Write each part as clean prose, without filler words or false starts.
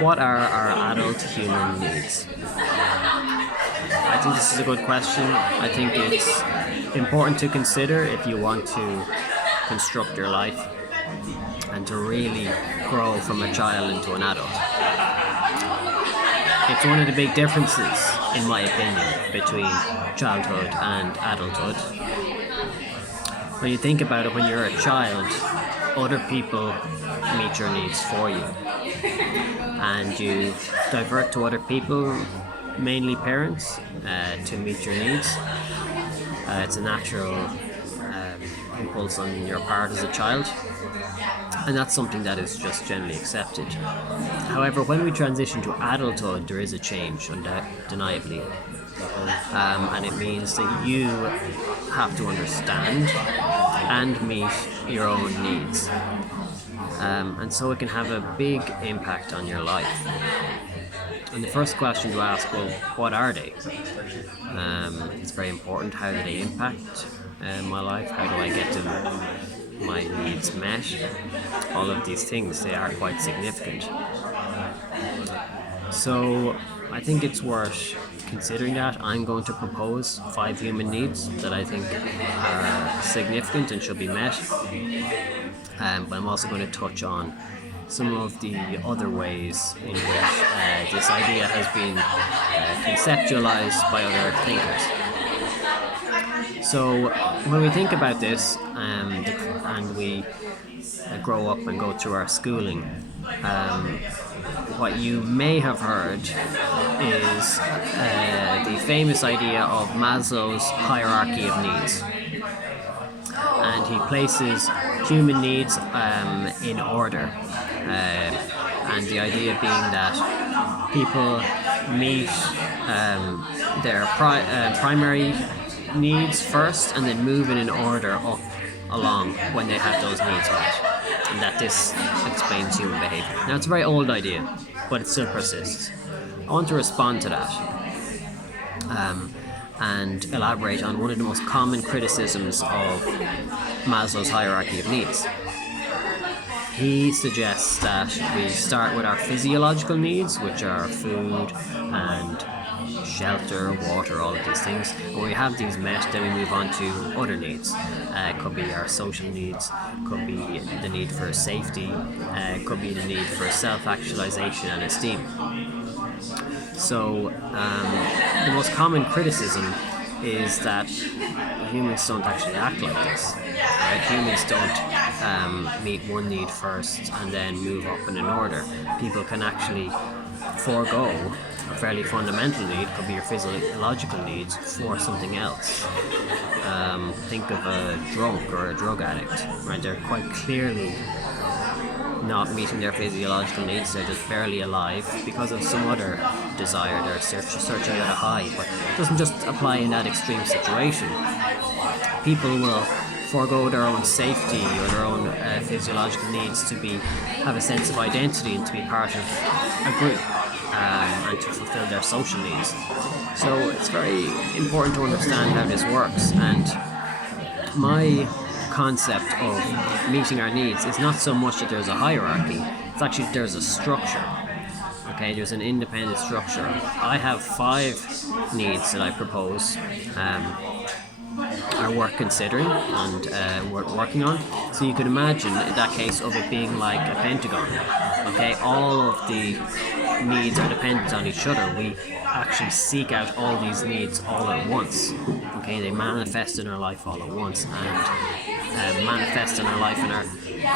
What are our adult human needs? I think this is a good question. I think it's important to consider if you want to construct your life and to really grow from a child into an adult. It's one of the big differences, in my opinion, between childhood and adulthood. When you think about it, when you're a child, other people meet your needs for you. And you divert to other people, mainly parents, to meet your needs. It's a natural impulse on your part as a child, and that's something that is just generally accepted. However, when we transition to adulthood, there is a change, undeniably. And it means that you have to understand and meet your own needs. And so it can have a big impact on your life. And the first question to ask, well, what are they? It's very important. How do they impact my life? How do I get my needs met? All of these things, they are quite significant. So I think it's worth considering that. I'm going to propose 5 human needs that I think are significant and should be met. But I'm also going to touch on some of the other ways in which this idea has been conceptualized by other thinkers. So when we think about this and we grow up and go through our schooling, what you may have heard is the famous idea of Maslow's hierarchy of needs. And he places human needs in order. And the idea being that people meet their primary needs first and then move in an order up along when they have those needs met. And that this explains human behavior. Now, it's a very old idea, but it still persists. I want to respond to that and elaborate on one of the most common criticisms of Maslow's hierarchy of needs. He suggests that we start with our physiological needs, which are food and shelter, water, all of these things. When we have these met, then we move on to other needs. It could be our social needs, could be the need for safety, could be the need for self-actualization and esteem. So the most common criticism is that humans don't actually act like this. Right? Humans don't meet one need first and then move up in an order. People can actually forego a fairly fundamental need, could be your physiological needs, for something else. Think of a drunk or a drug addict. Right? They're quite clearly not meeting their physiological needs. They're just barely alive because of some other desire. They're searching at a high, but it doesn't just apply in that extreme situation. People will forego their own safety or their own physiological needs to have a sense of identity and to be part of a group and to fulfill their social needs. So it's very important to understand how this works, and my concept of meeting our needs is not so much that there's a hierarchy, it's actually there's a structure. Okay, there's an independent structure. I have 5 needs that I propose are worth considering and working on. So you could imagine in that case of it being like a pentagon. Okay, all of the needs are dependent on each other. We actually seek out all these needs all at once. Okay, they manifest in our life all at once and manifest in our life and are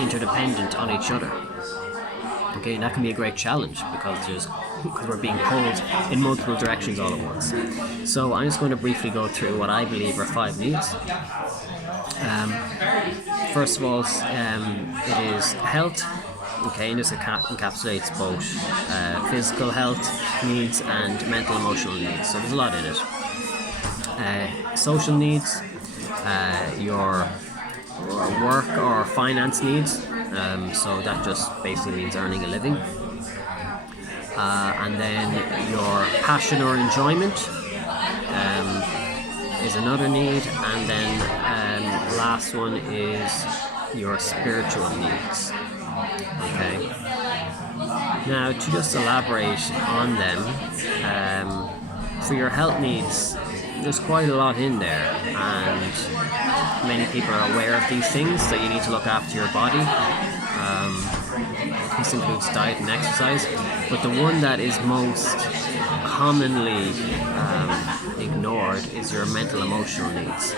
interdependent on each other. Okay, and that can be a great challenge because we're being pulled in multiple directions all at once. So I'm just going to briefly go through what I believe are 5 needs. First of all, it is health. Okay, and this encapsulates both physical health needs and mental emotional needs. So there's a lot in it. Social needs, your work or finance needs. So that just basically means earning a living. And then your passion or enjoyment is another need. And then last one is your spiritual needs. Okay. Now, to just elaborate on them, for your health needs, there's quite a lot in there, and many people are aware of these things, that you need to look after your body. This includes diet and exercise, but the one that is most commonly ignored is your mental emotional needs.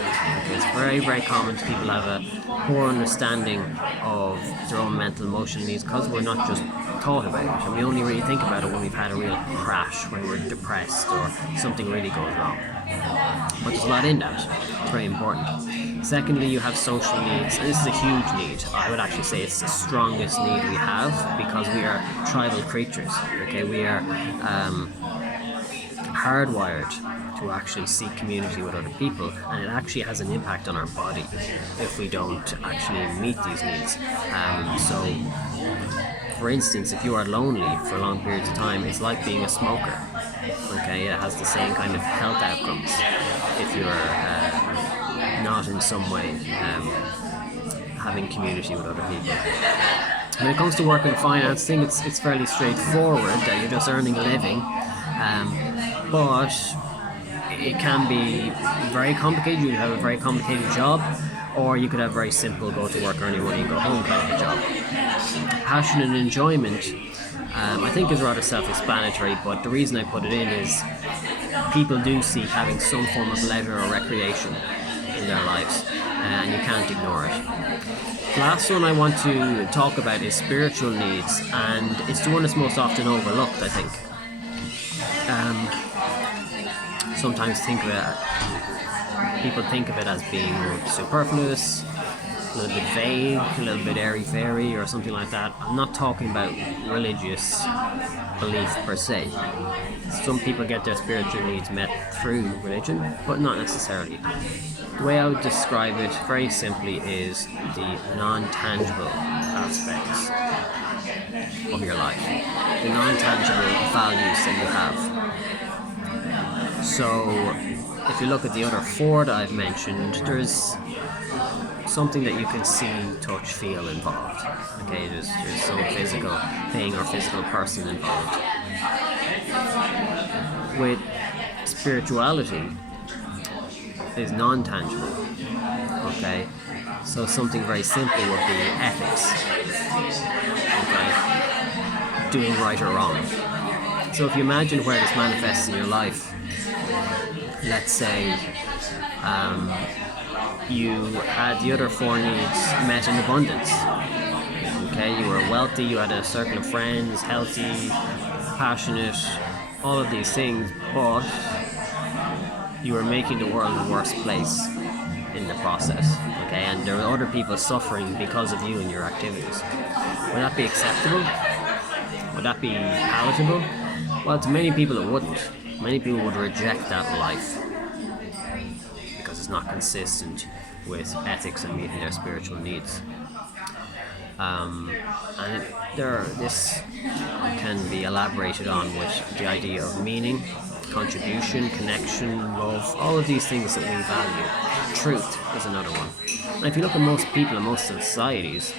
It's very, very common to people have a poor understanding of their own mental emotional needs because we're not just taught about it, and we only really think about it when we've had a real crash, when we're depressed or something really goes wrong. But there's a lot in that. It's very important. Secondly, you have social needs, and this is a huge need. I would actually say it's the strongest need we have because we are tribal creatures. Okay, we are hardwired to actually seek community with other people, and it actually has an impact on our body if we don't actually meet these needs. So, for instance, if you are lonely for long periods of time, it's like being a smoker. Okay, it has the same kind of health outcomes if you're not in some way having community with other people. When it comes to work and finance, I think it's fairly straightforward that you're just earning a living, but it can be very complicated. You could have a very complicated job, or you could have very simple go to work, earn your money, and go home kind of a job. Passion and enjoyment, I think, is rather self-explanatory, but the reason I put it in is people do seek having some form of leisure or recreation in their lives, and you can't ignore it. The last one I want to talk about is spiritual needs, and it's the one that's most often overlooked, I think. Sometimes people think of it as being superfluous, a little bit vague, a little bit airy-fairy or something like that. I'm not talking about religious belief per se. Some people get their spiritual needs met through religion, but not necessarily. The way I would describe it very simply is the non-tangible aspects of your life, the non-tangible values that you have. So, if you look at the other four that I've mentioned, there's something that you can see, touch, feel involved. Okay, there's some physical thing or physical person involved. With spirituality, is non-tangible. Okay, so something very simple would be ethics. Okay, doing right or wrong. So if you imagine where this manifests in your life, let's say you had the other four needs met in abundance. Okay, you were wealthy, you had a circle of friends, healthy, passionate, all of these things, but you were making the world a worse place in the process. Okay, and there were other people suffering because of you and your activities. Would that be acceptable? Would that be palatable? Well, to many people it wouldn't. Many people would reject that life because it's not consistent with ethics and meeting their spiritual needs. This can be elaborated on with the idea of meaning, contribution, connection, love, all of these things that we value. Truth is another one. And if you look at most people in most societies,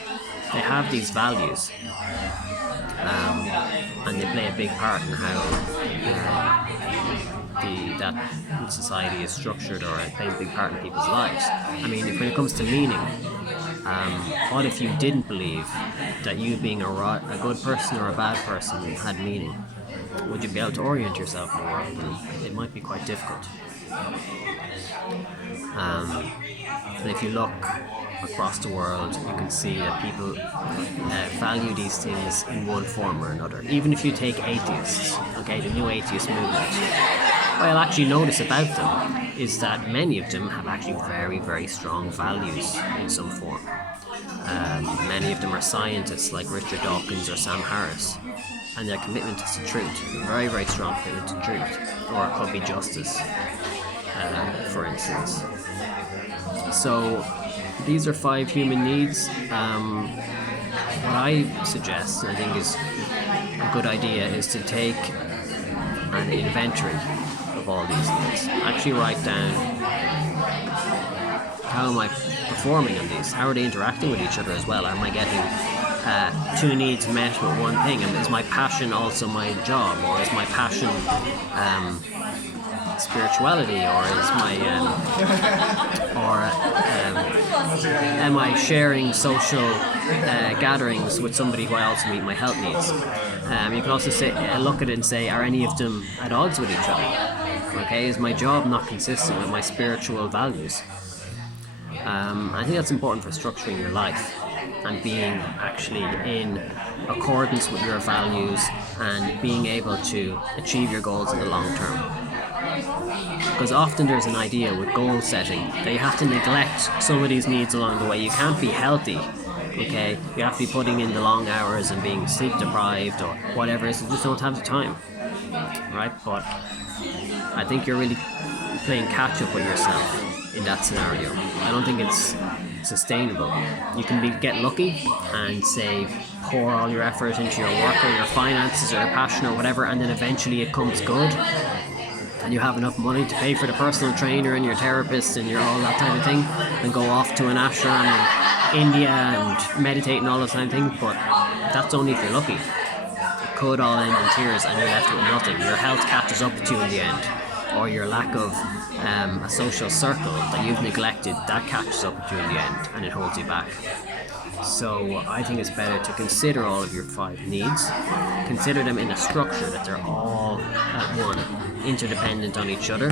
they have these values, and they play a big part in how that society is structured, or it plays a big part in people's lives. I mean, when it comes to meaning, what if you didn't believe that you being a good person or a bad person had meaning? Would you be able to orient yourself in the world? It might be quite difficult. And if you look across the world, you can see that people value these things in one form or another. Even if you take atheists, okay, the new atheist movement, what I'll actually notice about them is that many of them have actually very, very strong values in some form. Many of them are scientists like Richard Dawkins or Sam Harris, and their commitment is to truth, a very, very strong commitment to truth, or it could be justice, for instance. So these are 5 human needs. What I suggest, and I think is a good idea, is to take an inventory of all these needs. Actually write down, how am I performing on these? How are they interacting with each other as well? Am I getting two needs met with one thing? And is my passion also my job, or is my passion spirituality, or is my am I sharing social gatherings with somebody who I also meet my health needs? You can also say, look at it and say, are any of them at odds with each other? Okay, is my job not consistent with my spiritual values? I think that's important for structuring your life and being actually in accordance with your values and being able to achieve your goals in the long term. Because often there's an idea with goal setting that you have to neglect some of these needs along the way. You can't be healthy, okay? You have to be putting in the long hours and being sleep deprived or whatever, so you just don't have the time, right? But I think you're really playing catch up with yourself in that scenario. I don't think it's sustainable. You can get lucky and say pour all your effort into your work or your finances or your passion or whatever, and then eventually it comes good and you have enough money to pay for the personal trainer and your therapist and your all that type of thing, and go off to an ashram in India and meditate and all that kind of thing. But that's only if you're lucky. It could all end in tears and you're left with nothing. Your health catches up to you in the end, or your lack of a social circle that you've neglected, that catches up with you in the end and it holds you back. So I think it's better to consider all of your 5 needs, consider them in a structure that they're all at one, interdependent on each other,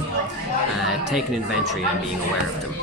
take an inventory and being aware of them.